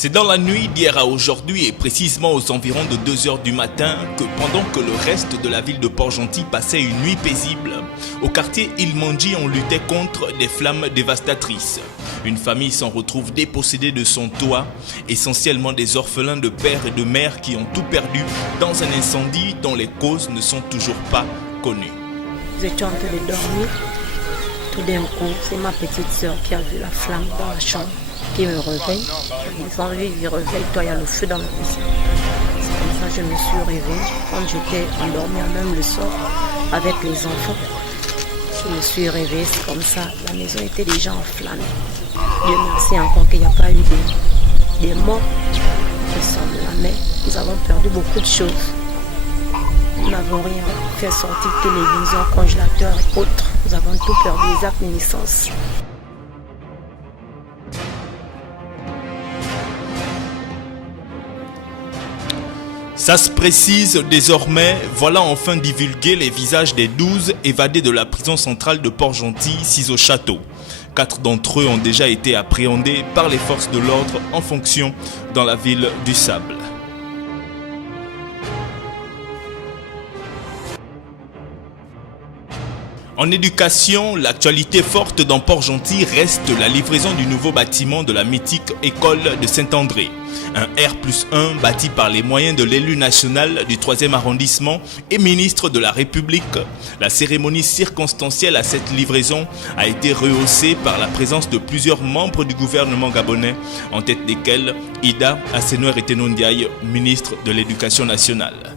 C'est dans la nuit d'hier à aujourd'hui et précisément aux environs de 2h du matin que pendant que le reste de la ville de Port-Gentil passait une nuit paisible, au quartier Ilmandji on luttait contre des flammes dévastatrices. Une famille s'en retrouve dépossédée de son toit, essentiellement des orphelins de père et de mère qui ont tout perdu dans un incendie dont les causes ne sont toujours pas connues. Nous étions en train de dormir. Tout d'un coup, c'est ma petite sœur qui a vu la flamme dans la chambre, qui me réveille. Ils ont vu, ils réveillent, toi, il y a le feu dans la maison. C'est comme ça que je me suis réveillée. Quand j'étais endormie, même le soir, avec les enfants, je me suis réveillée, c'est comme ça. La maison était déjà enflammée. Dieu merci encore qu'il n'y a pas eu des morts qui sont de la mer. Nous avons perdu beaucoup de choses. Nous n'avons rien fait sortir, télévision, congélateur et autres. Nous avons tout perdu, les actes de naissance. Ça se précise désormais, voilà enfin divulgué les visages des 12 évadés de la prison centrale de Port-Gentil, 6 au château. 4 d'entre eux ont déjà été appréhendés par les forces de l'ordre en fonction dans la ville du Sable. En éducation, l'actualité forte dans Port-Gentil reste la livraison du nouveau bâtiment de la mythique école de Saint-André. Un R+1 bâti par les moyens de l'élu national du 3e arrondissement et ministre de la République. La cérémonie circonstancielle à cette livraison a été rehaussée par la présence de plusieurs membres du gouvernement gabonais, en tête desquels Ida Assenouer-Etenondiaye, ministre de l'Éducation nationale.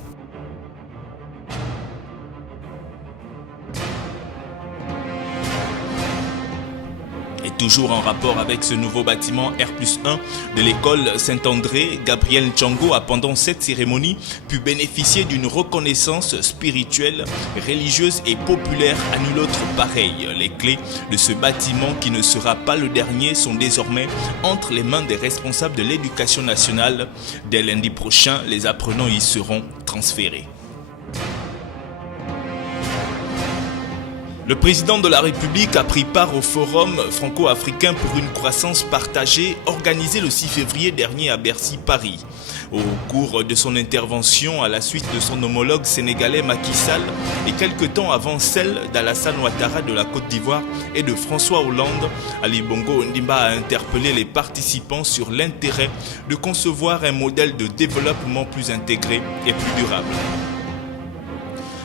Toujours en rapport avec ce nouveau bâtiment R+1 de l'école Saint-André, Gabriel Ntchango a pendant cette cérémonie pu bénéficier d'une reconnaissance spirituelle, religieuse et populaire à nul autre pareil. Les clés de ce bâtiment qui ne sera pas le dernier sont désormais entre les mains des responsables de l'éducation nationale. Dès lundi prochain, les apprenants y seront transférés. Le président de la République a pris part au forum franco-africain pour une croissance partagée organisé le 6 février dernier à Bercy, Paris. Au cours de son intervention à la suite de son homologue sénégalais Macky Sall et quelque temps avant celle d'Alassane Ouattara de la Côte d'Ivoire et de François Hollande, Ali Bongo Ondimba a interpellé les participants sur l'intérêt de concevoir un modèle de développement plus intégré et plus durable.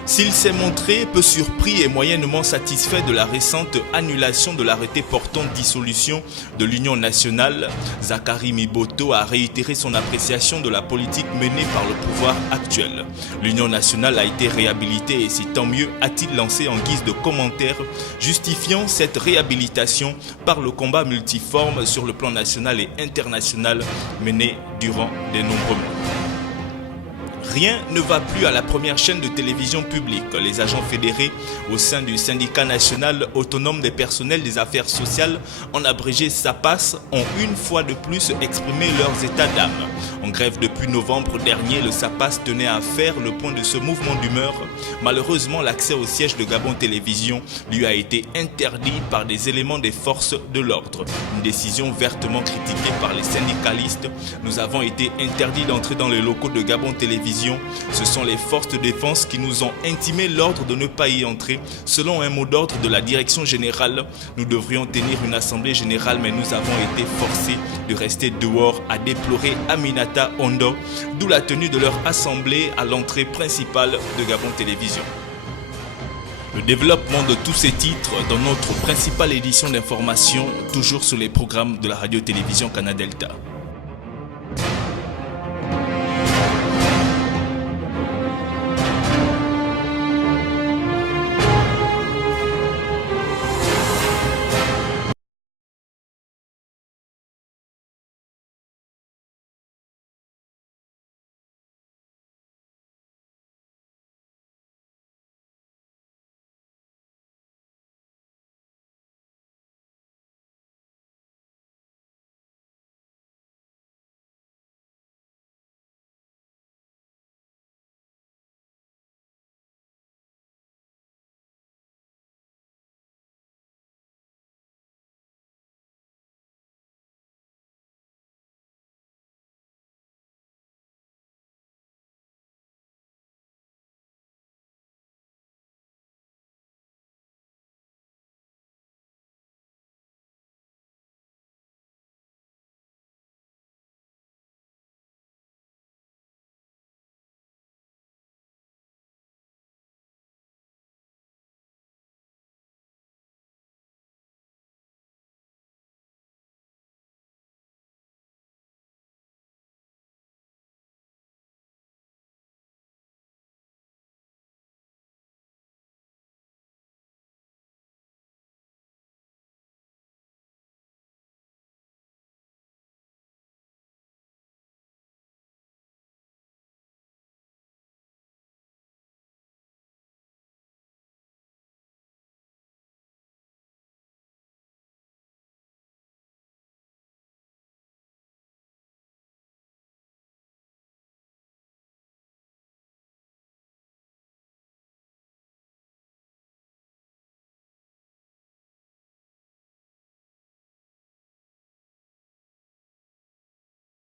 S'il s'est montré peu surpris et moyennement satisfait de la récente annulation de l'arrêté portant dissolution de l'Union nationale, Zachary Miboto a réitéré son appréciation de la politique menée par le pouvoir actuel. L'Union nationale a été réhabilitée et c'est tant mieux, a-t-il lancé en guise de commentaire, justifiant cette réhabilitation par le combat multiforme sur le plan national et international mené durant de nombreux mois. Rien ne va plus à la première chaîne de télévision publique. Les agents fédérés au sein du syndicat national autonome des personnels des affaires sociales, en abrégé SAPAS, ont une fois de plus exprimé leurs états d'âme. En grève depuis novembre dernier, le SAPAS tenait à faire le point de ce mouvement d'humeur. Malheureusement, l'accès au siège de Gabon Télévision lui a été interdit par des éléments des forces de l'ordre. Une décision vertement critiquée par les syndicalistes. Nous avons été interdits d'entrer dans les locaux de Gabon Télévision. Ce sont les forces de défense qui nous ont intimé l'ordre de ne pas y entrer. Selon un mot d'ordre de la direction générale, nous devrions tenir une assemblée générale, mais nous avons été forcés de rester dehors, a déploré Aminata Ondo, d'où la tenue de leur assemblée à l'entrée principale de Gabon Télévision. Le développement de tous ces titres dans notre principale édition d'information, toujours sur les programmes de la radio-télévision Canal Delta.